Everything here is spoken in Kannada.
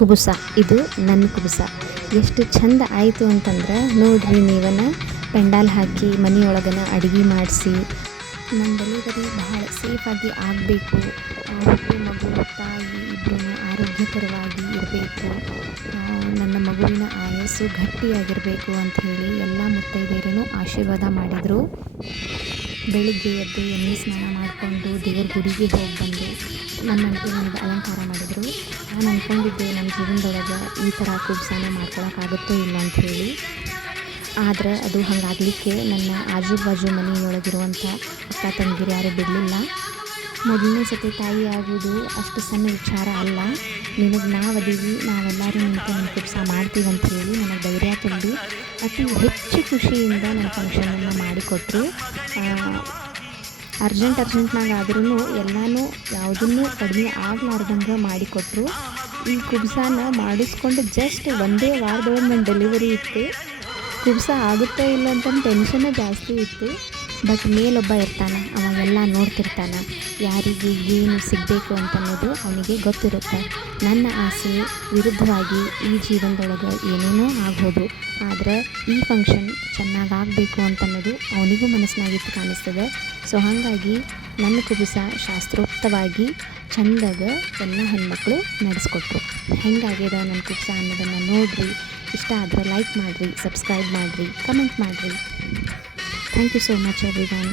ಕುಬುಸ ಇದು ನನ್ನ ಕುಬುಸ ಎಷ್ಟು ಚಂದ ಆಯಿತು ಅಂತಂದ್ರೆ ನೋಡ್ರಿ ನೀವನ್ನ ಪೆಂಡಾಲ್ ಹಾಕಿ ಮನೆಯೊಳಗನ ಅಡುಗೆ ಮಾಡಿಸಿ ನನ್ನ ಡೆಲಿವರಿ ಬಹಳ ಸೇಫಾಗಿ ಆಗಬೇಕು. ಮಗು ತಾಯಿ ಇಬ್ಬರೂ ಆರೋಗ್ಯಕರವಾಗಿ ಇರಬೇಕು, ನನ್ನ ಮಗುವಿನ ಆಯಸ್ಸು ಗಟ್ಟಿಯಾಗಿರಬೇಕು ಅಂಥೇಳಿ ಎಲ್ಲ ಮುತ್ತೈದೆಯರೂ ಆಶೀರ್ವಾದ ಮಾಡಿದರು. ಬೆಳಿಗ್ಗೆ ಎದ್ದು ಎಣ್ಣೆ ಸ್ನಾನ ಮಾಡಿಕೊಂಡು ದೇವ್ರ ಗುಡಿಗೆ ಹೋಗಿ ಬಂದು ನನ್ನ ಅಂಟಿ ನನಗೆ ಅಲಂಕಾರ ಮಾಡಿದರು. ನಾನು ಅಂದ್ಕೊಂಡಿದ್ದೆ ನನ್ನ ಜೀವನದೊಳಗೆ ಈ ಥರ ಕುಬ್ಸಾನ ಮಾಡ್ಕೊಳಕ್ಕಾಗುತ್ತೋ ಇಲ್ಲ ಅಂಥೇಳಿ. ಆದರೆ ಅದು ಹಾಗಾಗಲಿಕ್ಕೆ ನನ್ನ ಆಜು ಬಾಜು ಮನೆಯೊಳಗಿರುವಂಥ ಅಕ್ಕ ತಂಗಿರು ಯಾರೂ ಬಿಡಲಿಲ್ಲ. ಮೊದಲನೇ ಸತಿ ತಾಯಿ ಆಗೋದು ಅಷ್ಟು ಸಣ್ಣ ವಿಚಾರ ಅಲ್ಲ, ನಿನಗೆ ನಾವದೀವಿ, ನಾವೆಲ್ಲರೂ ನಿಂತು ನನ್ನ ಕುಬ್ಸ ಮಾಡ್ತೀವಿ ಅಂಥೇಳಿ ನನಗೆ ಧೈರ್ಯ ತುಂಬಿ ಅತಿ ಹೆಚ್ಚು ಖುಷಿಯಿಂದ ನನ್ನ ಫಂಕ್ಷನನ್ನು ಮಾಡಿಕೊಟ್ರು. ಅರ್ಜೆಂಟ್ನಾಗ ಆದ್ರೂ ಎಲ್ಲನೂ ಯಾವುದನ್ನೂ ಕಡಿಮೆ ಆಗಲಾರ್ದಂಗೆ ಮಾಡಿಕೊಟ್ರು. ಈ ಕುಬ್ಸಾನ ಮಾಡಿಸ್ಕೊಂಡು ಜಸ್ಟ್ ಒಂದೇ ವಾರದೊಳಗೆ ನನ್ನ ಡೆಲಿವರಿ ಇತ್ತು. ಕುಬ್ಸ ಆಗುತ್ತೋ ಇಲ್ಲ ಅಂತ ಟೆನ್ಷನ್ನೇ ಜಾಸ್ತಿ ಇತ್ತು. ಬಟ್ ಮೇಲೊಬ್ಬ ಇರ್ತಾನೆ, ಅವ ಎಲ್ಲ ನೋಡ್ತಿರ್ತಾನೆ, ಯಾರಿಗೆ ಏನು ಸಿಗಬೇಕು ಅಂತನ್ನೋದು ಅವನಿಗೆ ಗೊತ್ತಿರುತ್ತೆ. ನನ್ನ ಆಸೆ ವಿರುದ್ಧವಾಗಿ ಈ ಜೀವನದೊಳಗೆ ಏನೇನೋ ಆಗ್ಬೋದು, ಆದರೆ ಈ ಫಂಕ್ಷನ್ ಚೆನ್ನಾಗಾಗಬೇಕು ಅಂತನ್ನೋದು ಅವನಿಗೂ ಮನಸ್ಸಿನಾಗಿತ್ತು ಕಾಣಿಸ್ತದೆ. ಸೊ ಹಾಗಾಗಿ ನನ್ನ ಕುಬುಸ ಶಾಸ್ತ್ರೋಕ್ತವಾಗಿ ಚೆಂದಾಗ ಎಲ್ಲ ಹೆಣ್ಮಕ್ಳು ನಡೆಸ್ಕೊಟ್ರು. ಹೆಂಗಾಗ್ಯದ ನನ್ನ ಕುಬುಸ ಅನ್ನೋದನ್ನು ನೋಡಿರಿ. ಇಷ್ಟ ಆದರೆ ಲೈಕ್ ಮಾಡಿರಿ, ಸಬ್ಸ್ಕ್ರೈಬ್ ಮಾಡಿರಿ, ಕಮೆಂಟ್ ಮಾಡಿರಿ. Thank you so much everyone.